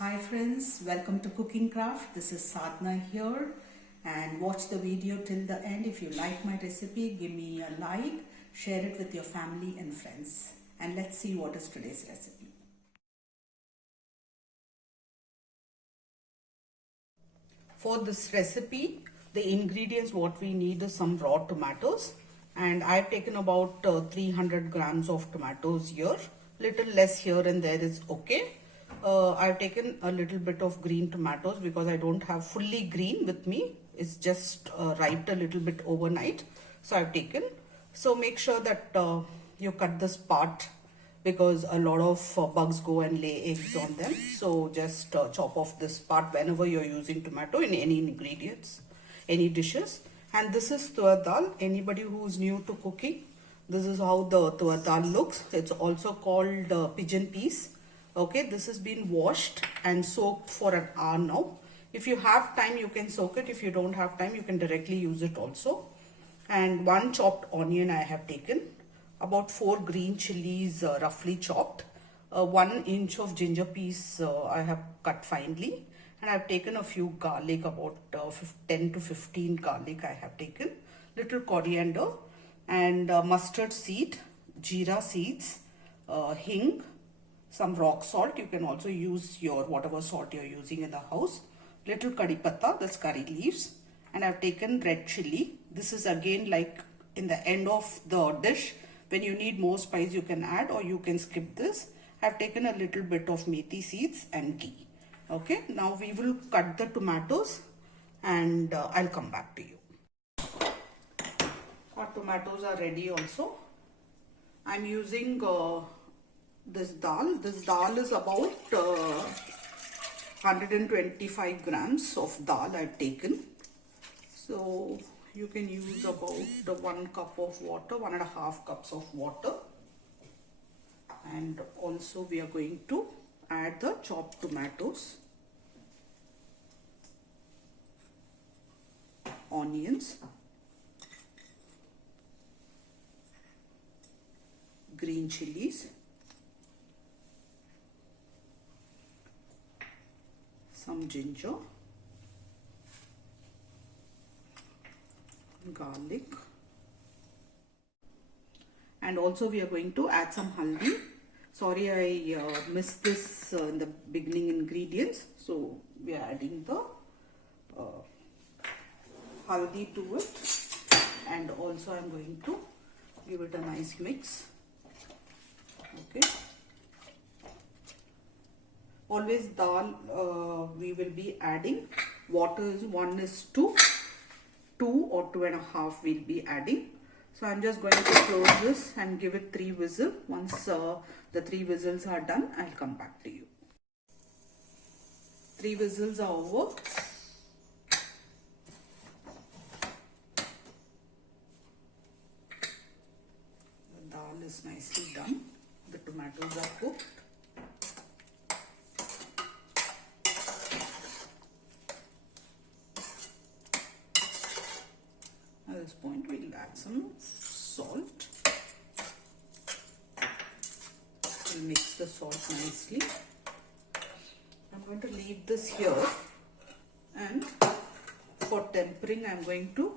Hi friends, welcome to Cooking Craft. This is Sadhana here, and watch the video till the end. If you like my recipe, give me a like, share it with your family and friends, and let's see what is today's recipe. For this recipe, the ingredients what we need is some raw tomatoes, and I've taken about 300 grams of tomatoes here. Little less here and there is okay. I've taken a little bit of green tomatoes because I don't have fully green with me. It's just ripe a little bit overnight. So I've taken. So make sure that you cut this part because a lot of bugs go and lay eggs on them. So just chop off this part whenever you're using tomato in any ingredients, any dishes. And this is tuar dal. Anybody who's new to cooking, this is how the tuar dal looks. It's also called pigeon peas. Okay, this has been washed and soaked for an hour now. If you have time, you can soak it. If you don't have time, you can directly use it also. And one chopped onion I have taken. About 4 green chilies roughly chopped. 1 inch of ginger piece I have cut finely. And I have taken a few garlic, about 10 to 15 garlic I have taken. Little coriander and mustard seed, jeera seeds, hing, some rock salt. You can also use your whatever salt you're using in the house. Little curry patta, that's curry leaves. And I've taken red chili. This is again like in the end of the dish. When you need more spice, you can add or you can skip this. I've taken a little bit of methi seeds and ghee. Okay, now we will cut the tomatoes and I'll come back to you. Our tomatoes are ready also. I'm using this dal. This dal is about 125 grams of dal I've taken. So you can use about 1 cup of water, 1.5 cups of water. And also we are going to add the chopped tomatoes, onions, green chilies, some ginger, garlic, and also we are going to add some haldi. Sorry, I missed this in the beginning ingredients. So we are adding the haldi to it, and also I'm going to give it a nice mix. Okay. Always dal we will be adding water is 1:2, 2 or 2.5 we'll be adding. So I'm just going to close this and give it 3 whistles. Once the 3 whistles are done, I'll come back to you. 3 whistles are over. The dal is nicely done. The tomatoes are cooked. At this point, we'll add some salt. We'll mix the salt nicely. I'm going to leave this here, and for tempering, I'm going to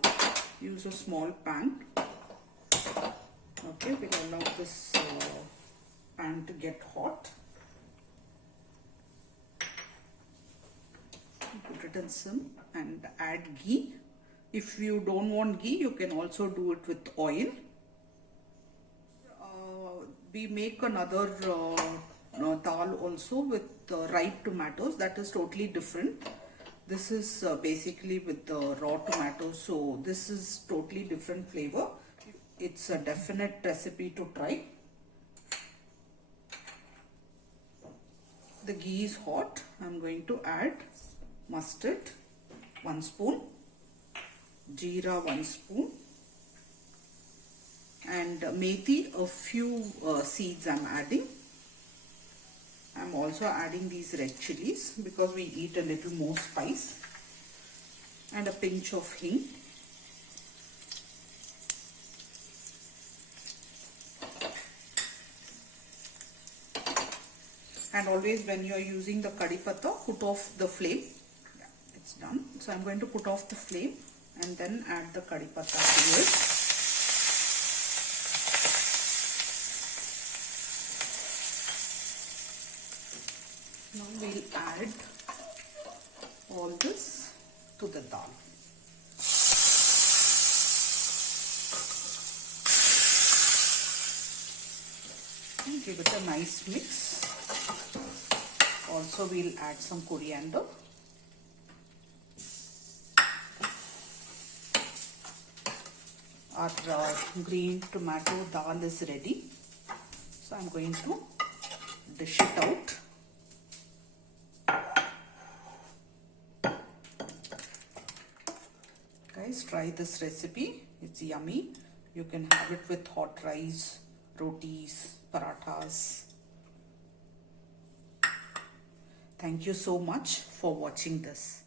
use a small pan. Okay, we'll allow this pan to get hot. Put it in sim and add ghee. If you don't want ghee, you can also do it with oil. We make another dal also with ripe tomatoes. That is totally different. This is basically with the raw tomatoes. So this is totally different flavor. It's a definite recipe to try. The ghee is hot. I'm going to add mustard, 1 spoon. Jeera, 1 spoon, and methi, a few seeds I'm adding. I'm also adding these red chilies because we eat a little more spice, and a pinch of hing. And always when you are using the kadhi patta, put off the flame. Yeah, it's done. So I'm going to put off the flame and then add the kadhi patta to it. Now we'll add all this to the dal. And give it a nice mix. Also we'll add some coriander. Our green tomato dal is ready. So I'm going to dish it out. Guys, try this recipe. It's yummy. You can have it with hot rice, rotis, parathas. Thank you so much for watching this.